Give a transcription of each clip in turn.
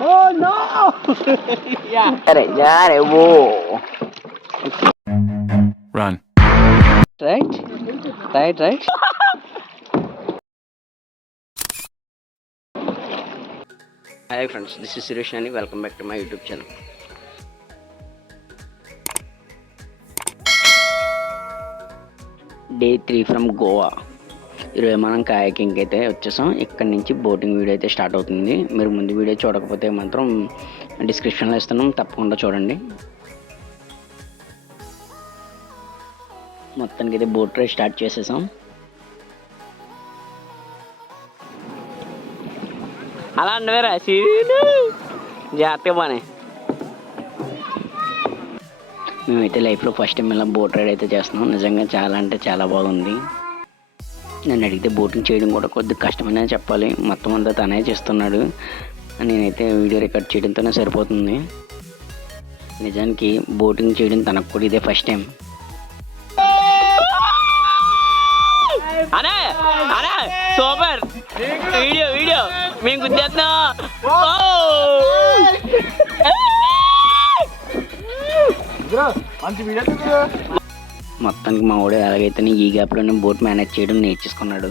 Oh no! Yeah. Yare, whoa. Run. Right. Hi friends, this is Suresh and welcome back to my YouTube channel. Day 3 from Goa. ఈరోజు మనం kayaking అయితే వచ్చేసాం. ఇక్కడ నుంచి boating video అయితే start అవుతుంది. మీరు ముందు వీడియో చూడకపోతే మాత్రం డిస్క్రిప్షన్లో ఇస్తున్నాం, తప్పకుండా చూడండి. మొత్తానికి అయితే బోట్ రైడ్ స్టార్ట్ చేసేసాం. అలా అండవేరా జాగ్రత్తగా బానే. మేమైతే లైఫ్లో ఫస్ట్ టైం ఇలా బోట్ రైడ్ అయితే చేస్తున్నాం. నిజంగా చాలా అంటే చాలా బాగుంది. నన్ను అడిగితే బోటింగ్ చేయడం కూడా కొద్దిగా కష్టమనే చెప్పాలి. మొత్తం అంతా తనే చేస్తున్నాడు. నేనైతే వీడియో రికార్డ్ చేయడంతోనే సరిపోతుంది. నిజానికి బోటింగ్ చేయడం తనకు కూడా ఇదే ఫస్ట్ టైం. అనే అనే సూపర్ వీడియో మేము గుర్తేస్తున్నాం. మొత్తానికి మా వాడు ఎలాగైతే ఈ గ్యాప్లోనే బోట్ మేనేజ్ చేయడం నేర్చేసుకున్నాడు.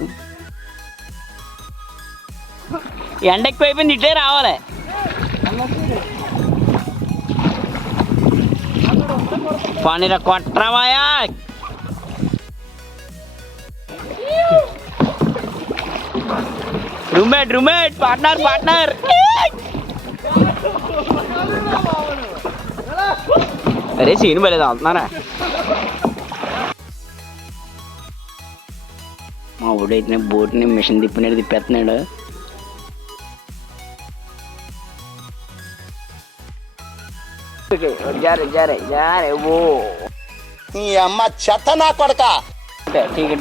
ఎండ ఎక్కువైపోయింది, ఇట్లే రావాలి. పనిరా కొట్రమాయా. Roommate partner. అరే సీన్ పడేది అవుతున్నారా. మా ఊడైతే బోట్ని మిషన్ తిప్పేస్తున్నాడు. జారే ఓ నీ అమ్మ చెత్త నా కొడక. ఠీక్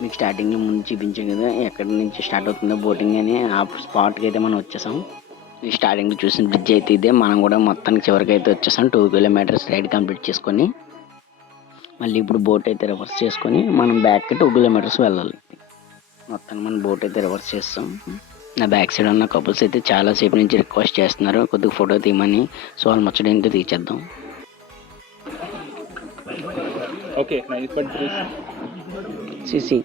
మీకు స్టార్టింగ్లో ముందు చూపించాం కదా ఎక్కడి నుంచి స్టార్ట్ అవుతుందో బోటింగ్ అని. ఆ స్పాట్కి అయితే మనం వచ్చేసాం. ఈ స్టార్టింగ్లో చూసిన బ్రిడ్జ్ అయితే ఇదే. మనం కూడా మొత్తానికి చివరికి అయితే వచ్చేసాం. 2 kilometers రైడ్ కంప్లీట్ చేసుకొని మళ్ళీ ఇప్పుడు బోట్ అయితే రివర్స్ చేసుకొని మనం బ్యాక్కి 2 kilometers వెళ్ళాలి. మొత్తానికి మనం బోట్ అయితే రివర్స్ చేస్తాం. నా బ్యాక్ సైడ్ ఉన్న కపుల్స్ అయితే చాలాసేపు నుంచి రిక్వెస్ట్ చేస్తున్నారు కొద్దిగా ఫోటో తీయమని. సో వాళ్ళు ముచ్చటేంటో తీసేద్దాం. Okay, nice, but See.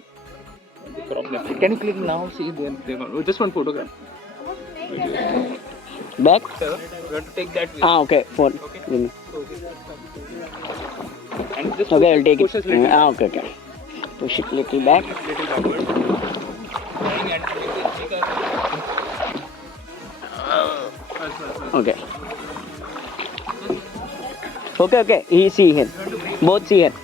problem. Can you click now? See, just one photograph. Back? Sir, you have to take that way. Okay. Phone. Okay. And just okay, I'll take it. Okay. Push it little back. Little backward. Okay. He see here. Both see here.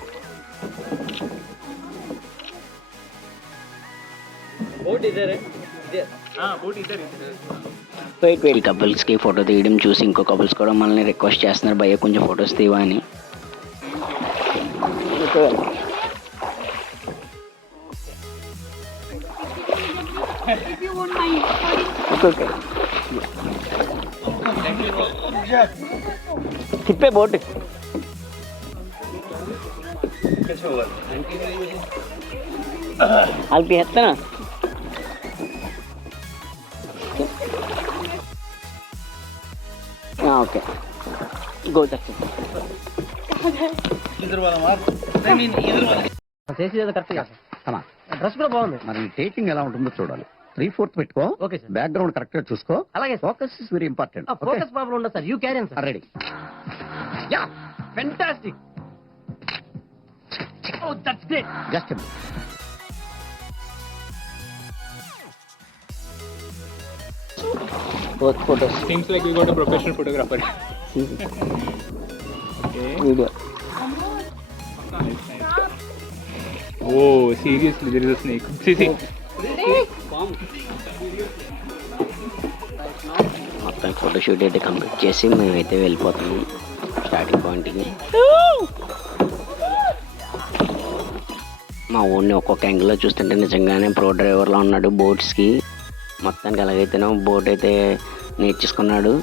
Boat इधर है. हाँ, boat इधर है. Wait ఈ కపుల్స్కి photo తీయడం చూసి ఇంకో couples కూడా మనల్ని రిక్వెస్ట్ చేస్తున్నారు, భయ్య కొంచెం ఫొటోస్ తీవా అని. ఓకే తిప్పే బోట్. వాళ్ళకి ఎత్తనా ఓకే గో చేసేది కరెక్ట్గా. డ్రెస్ కూడా బాగుంది. మరి టేకింగ్ ఎలా ఉంటుందో చూడాలి. 3/4 పెట్టుకో. Okay sir. బ్యాక్గ్రౌండ్ కరెక్ట్ గా చూసుకో. అలాగే focus is very important. Focus problem ఉండదు sir. You carry sir. Ready. Yeah fantastic. Oh that's great. Just both photos. Seems like we got a professional photographer. Okay. Video. Nice. Oh, seriously, there is a snake. See. మొత్తం photoshoot అయితే complete చేసి మేమైతే వెళ్ళిపోతాము starting పాయింట్కి. మా ఊరిని ఒక్కొక్క యాంగిల్లో చూస్తుంటే నిజంగానే ప్రో డ్రైవర్లో ఉన్నాడు బోట్స్కి. మొత్తానికి ఎలాగైతేనో బోట్ అయితే నేర్చేసుకున్నాడు.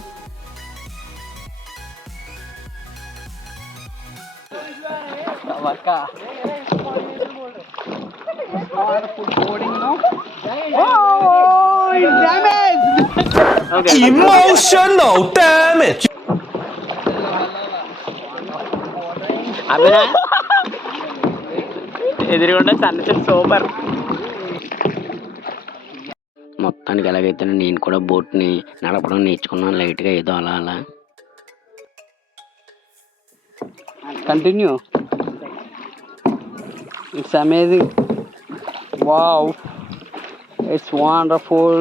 boarding now. Emotional damage. అభినా ఎదురుగుండా సన్సెట్ సూపర్. మొత్తానికి ఎలాగైతే నేను కూడా బోట్ని నడపడం నేర్చుకున్నాను లైట్గా, ఏదో అలా అలా. Continue. It's amazing. Wow, it's wonderful.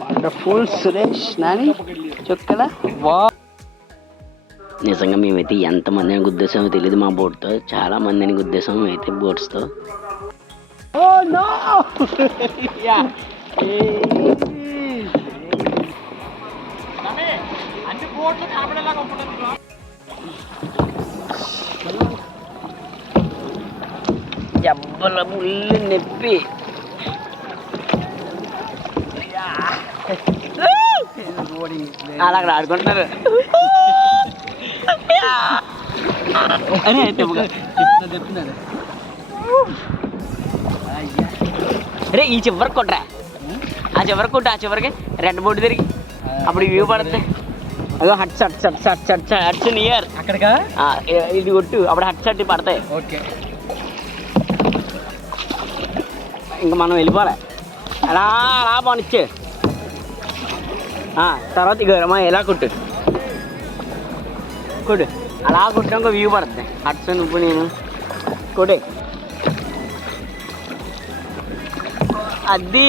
Wonderful Suresh Nani చుక్కల. వా, నిజంగా మేమైతే ఎంతమందిని గుద్దేశామో తెలియదు మా బోట్తో. చాలా మందిని గుద్దేశాం అయితే బోట్స్తో. జబ్బల ముళ్ళు నొప్పి. అలా అక్కడ ఆడుకుంటున్నారు. అరే ఈ చివరికి కొట్టరా, ఆ చివరికి కొట్టు, ఆ చివరికి రెడ్ బోర్డు తిరిగి అప్పుడు వ్యూ పడుతుంది. అదో huts huts huts huts huts huts near అక్కడికా. ఇది కొట్టు, అప్పుడు హట్స్ హట్టి పడతాయి. ఓకే, ఇంకా మనం వెళ్ళిపోలే. అలా అలా పోనిచ్చే. తర్వాత ఇక మా ఎలా కొట్టు కొట్టు, అలా కొట్టాక వ్యూ పడుతుంది. హట్స్ నువ్వు నేను కొట్టే అది.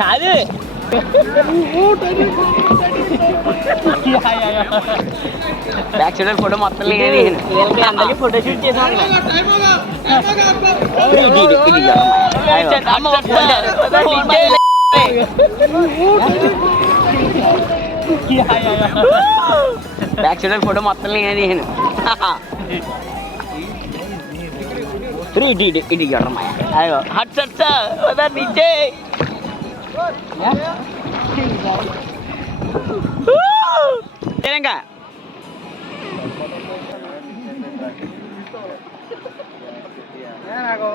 కాదు బ్యాక్ సైడ్ ఫోటో మొత్తం అందరికీ ఫోటో షూట్ చేసాను. బ్యాక్ సైడ్ ఫోటో మొత్తం తీసాను. ఇది అయ్యో హట్స్ హట్స్ నిచ్చే. ఇంకా నాకు